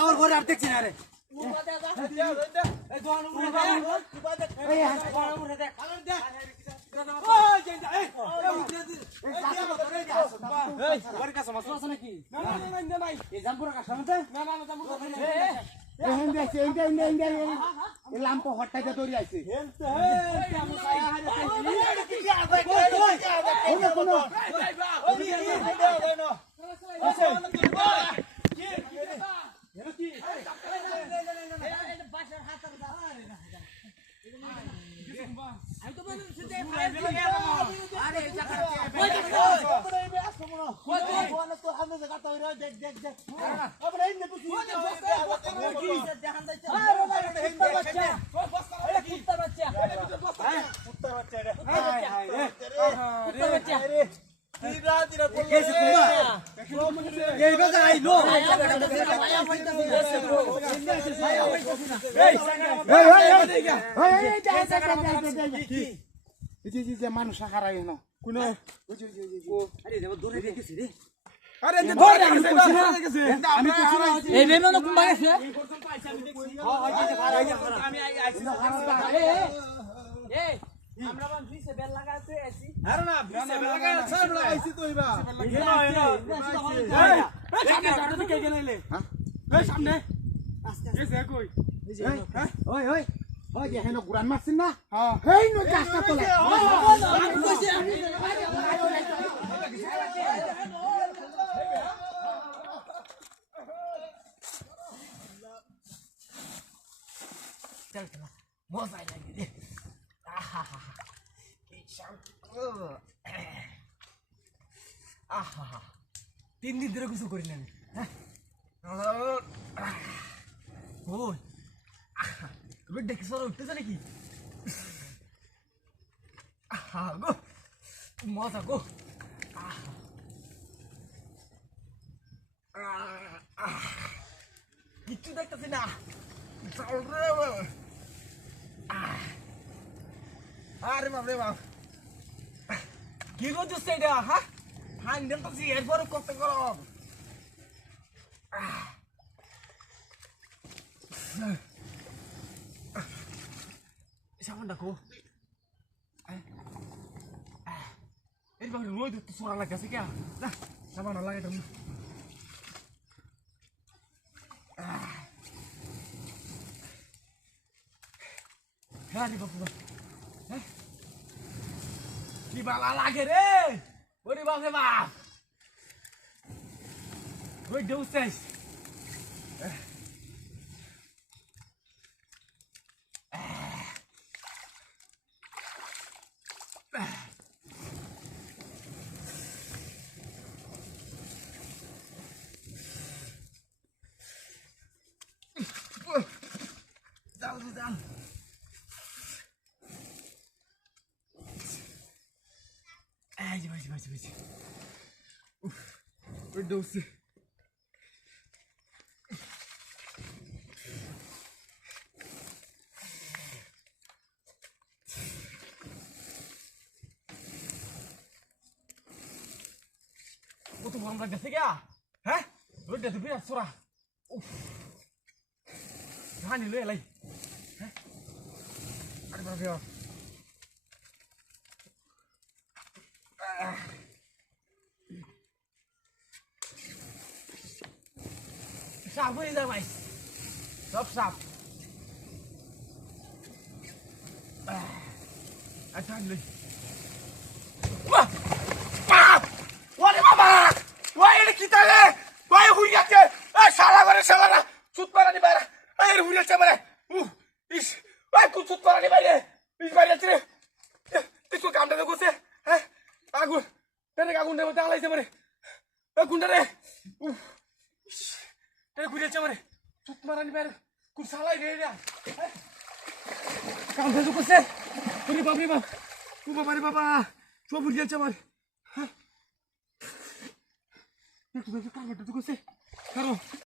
আমার ঘরে আর দেখছি না রে লাম্প হটাইতে তৈরি আছে মানুষ হারাই না কোন গুরান মারছেন না মজাই লাগে রে আহা কি শান্ত আহা 3 দিন ধরে কিছু করি না ওই তুমি দেখি সর উঠতেছে নাকি আহা গো মজা গো কিচ্ছু দেখতেছি না আরে বাপরে বাপ কি করছিস এটা হ্যাঁ হান্ডেল তো এরপরে করতে গরম সামানটা কো এরপর রোজ তো সোনা লাগছে কে না সামান লাগে তুমি হ্যাঁ রে বাবু কি বালা লাগে রে ওরে বাপ রে বাপ ওই duchess Dal. Vai. We're doce. Kau tu orang belajar sih ya? Hah? Lu dah tu biar surah. Jangan ni lu ya lagi. Hah? Ada berapa ya? Sap ini dah guys. Sap. Akan lu. Wah! Wah, mama! Wah, ini kita le. Wah, huriat ke? Salah bara. Sut bara di bara. Huriat ke bara? Is. Wah, ku sut bara di bara. Is bara cire. Itu kamera tu kusse. Agun. Tere agun deh mata alai semare. Agun deh. Tere huriat ke bara? Sut bara di bara. কোন শালাই রে রে কাম ফেসু করছে ওরে বাপ রে বাপ ও বাবা রে বাবা সব উড়ে যাচ্ছে আমার একটু কাম করতে করছে কারো